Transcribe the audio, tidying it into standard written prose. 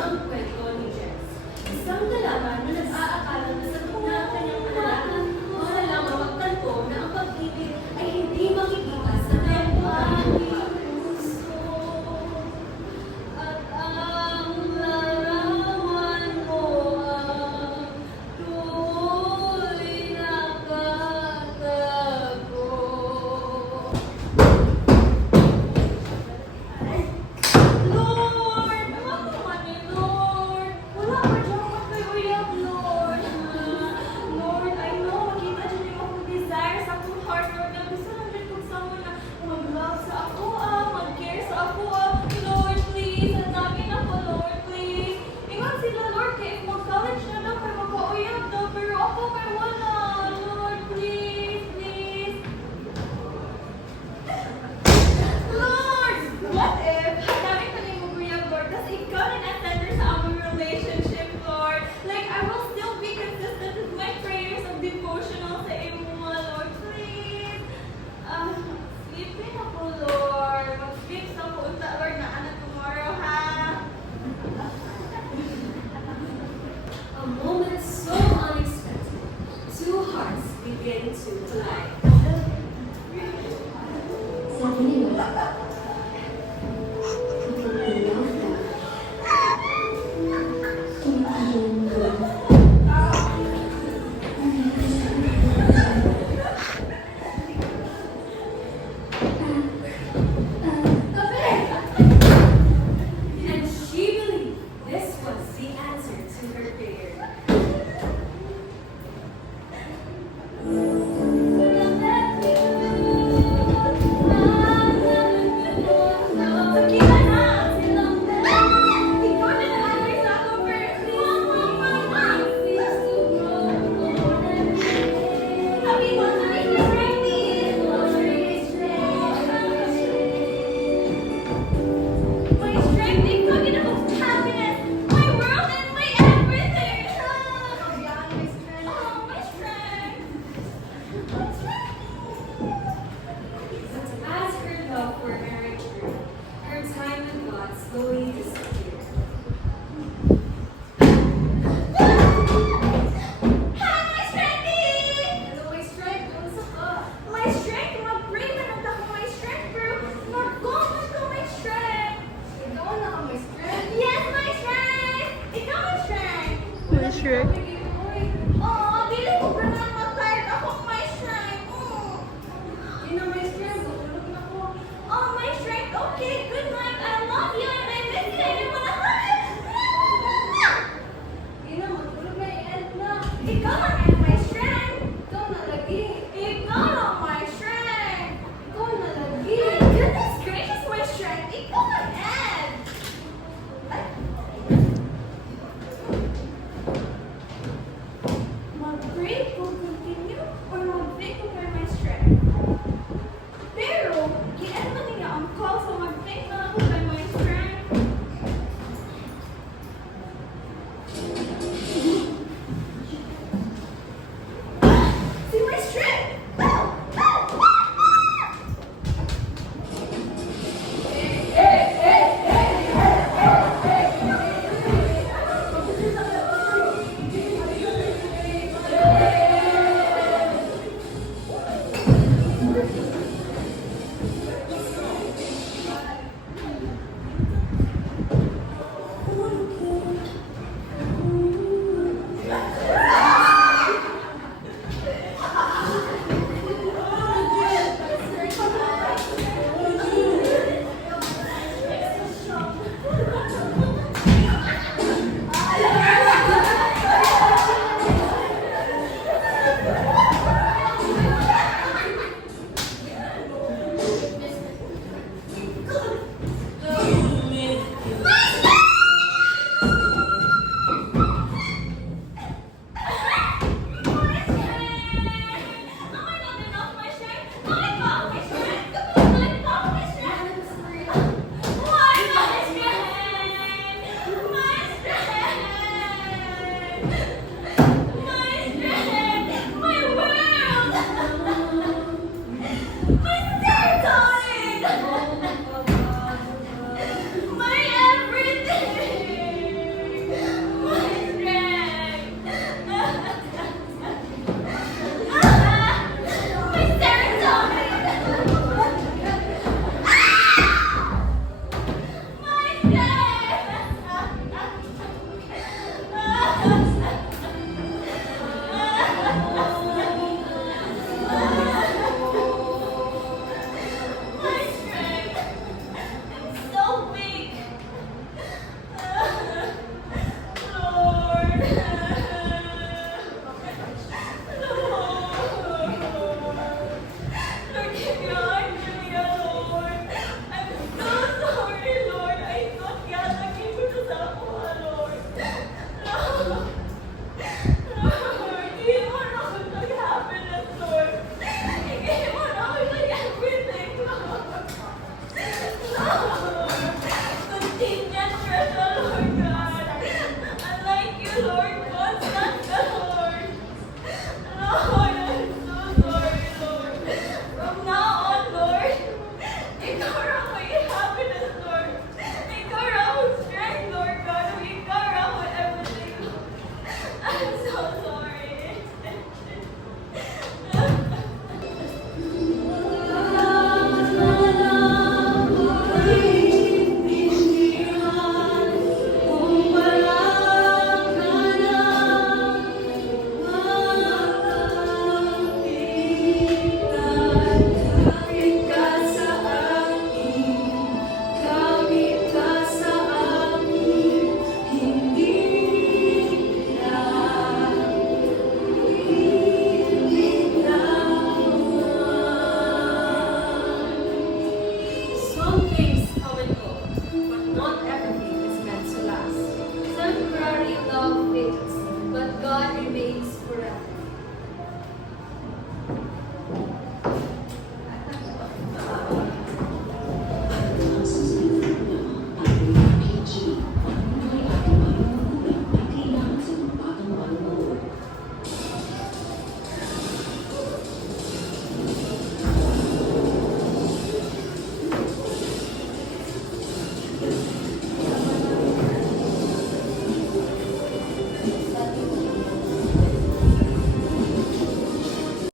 ang kwento ni Jess. Isang dalaga na nag-aakala na sa gitna ng kanyang panalangin, para lang mapagtanto na ang pag-ibig ay hindi makikita sa templong puso. At ang larawan mo ang tuloy nakatago. Lord! Ewan ko man eh, Lord! Wala pa dyan magkayuyab, Lord! Lord, I know, makita dyan yung akong desire sa akong heart, Lord, na gusto lang dyan kung saan mo na mag-love sa ako, mag-care sa ako, Lord, please, ang dami na ko, Lord, please. Ingat sila, Lord, kaya if mag-college na daw, kaya magkauyab daw, pero ako kaya wala, Lord, please, please. Lord! What if hanapin ka na yung mag-uyab, Lord, tas ikaw na nag-center sa aming relationship, Lord? Like, I will still be consistent with my prayers of devotional sa imo, Lord, please. Sleeping ako, Lord. Mag-sleep sa punta, Lord, na anak tomorrow, ha? A moment so unexpected. Two hearts begin to collide. Sabi nila, And she believed this was the answer to her prayer. My strength, ikaw din ako happiness, my world and my everything. Oh, my strength. As her love for marriage grew, her time with God slowly disappeared. Hi, my strengthy! Hello, my strength. Kamusta ka? My strength, mag-pray na lang ako, my strength, bro. Mag-comment ko, my strength. Ikaw na ka, my strength. Yes, my strength! Ikaw, my strength. My strength. Oh, dili ko pa na mag-tired ako, my strength. My strength. Tulog na ko. Oh, my strength. Okay, good night. I love you and I miss you. I didn't wanna hurt you. Matulog na i-end na. Ikaw na nga, my strength. Ikaw na lagi. Ikaw na, my strength. Ikaw na lagi. Goodness gracious, my strength. Ikaw na end. Ay. temporary love fades, but God remains forever.